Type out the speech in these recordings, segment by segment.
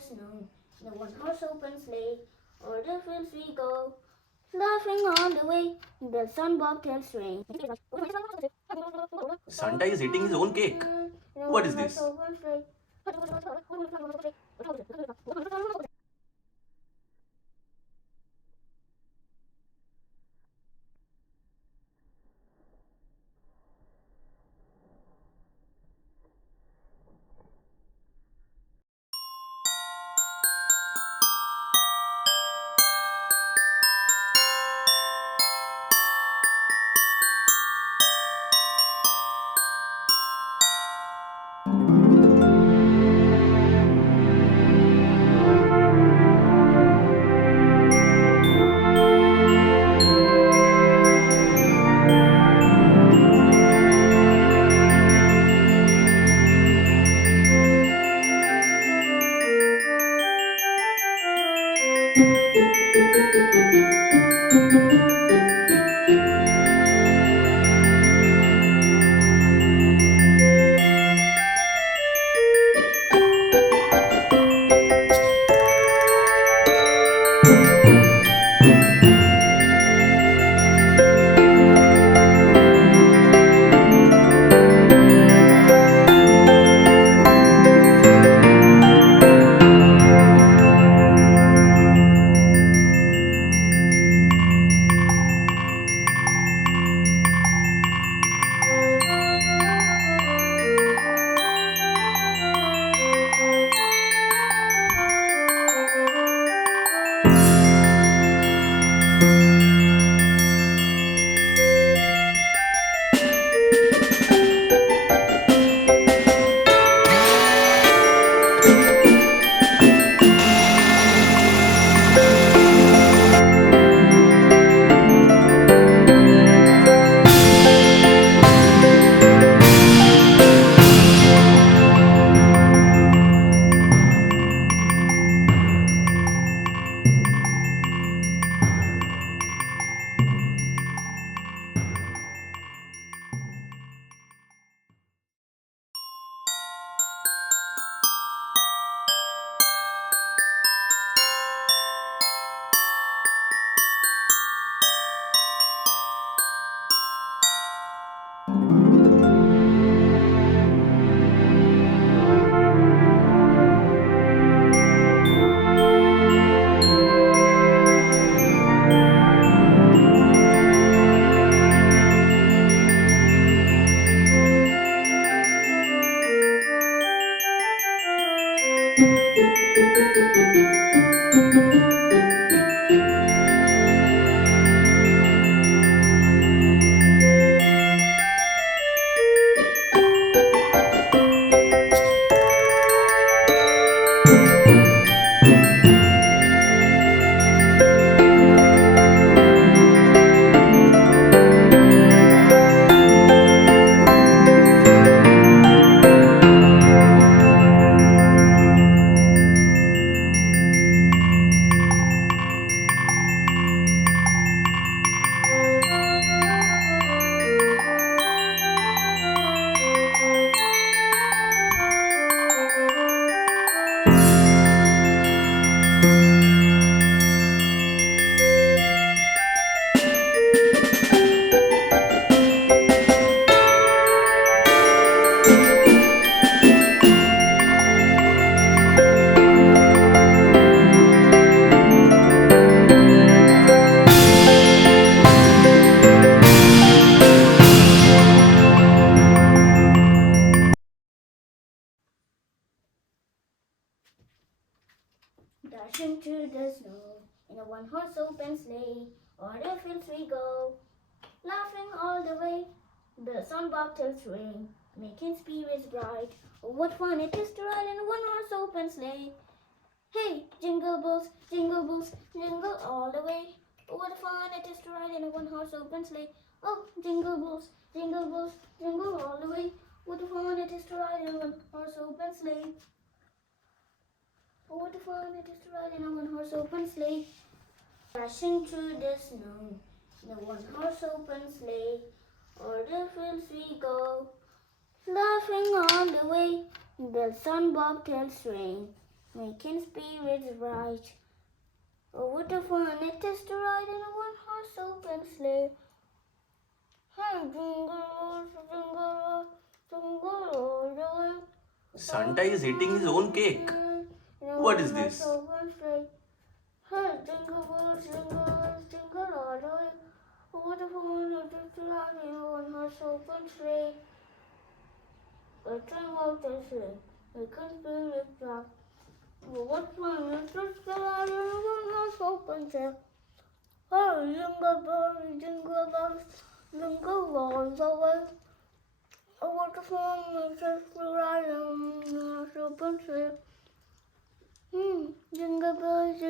Snow, in a one-horse open sleigh, o'er the fields we go, laughing all the way. The sun bobtails ring. Santa is eating his own cake. What is this? Dashing through the snow, in a one-horse open sleigh, o'er the fields we go, laughing all the way. The sun bobtails ring, making spirits bright. Oh, what fun it is to ride in a one-horse open sleigh! Hey, jingle bells, jingle all the way. Oh, what fun it is to ride in a one-horse open sleigh. Oh, jingle bells, jingle all the way. What fun it is to ride in a one-horse open sleigh. Oh, what fun it is to ride in a one-horse open sleigh. Dashing through the snow, in a one-horse open sleigh, o'er the fields we go, laughing all the way. The sun bobtails ring, making spirits bright. Oh, what a fun it is to ride in a one-horse open sleigh. Hey, jingle, jingle, jingle all the way. Santa is eating his own cake. What is this? Hey, jingle bells, jingle all the way. Oh, what a fun it is to ride in a one-horse open sleigh. A train walked the sleigh, making spirits bright. Oh, what fun it is to ride in a one-horse open sleigh. Oh, jingle bells, jingle all the way. Oh, what a fun it is to ride in a one-horse open sleigh. Jingle bells,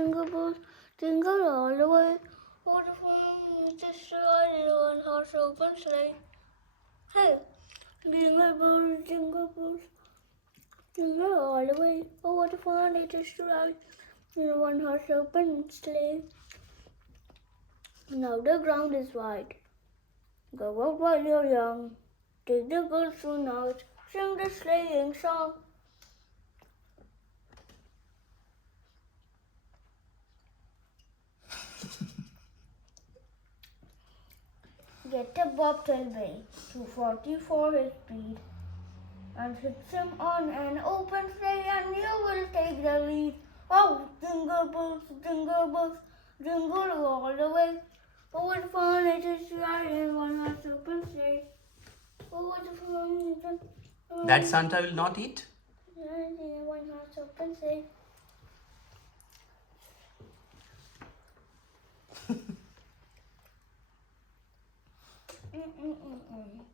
jingle all the way. What a fun it is to ride in a one-horse open sleigh. Hey, jingle bells, jingle all the way. Oh, what a fun it is to ride in a one-horse open sleigh. Now the ground is wide. Go out while you're young. Take the girls tonight. Sing the sleighing song. Get a bobtail bay, 240 for his speed, and fix him on an open sleigh, and you will take the lead. Oh, jingle bells, jingle all the way. Oh, what fun it is to ride in one-horse open sleigh. Oh, what fun it is to That Santa will not eat? ride in a one-horse open sleigh. Mm-mm-mm-mm.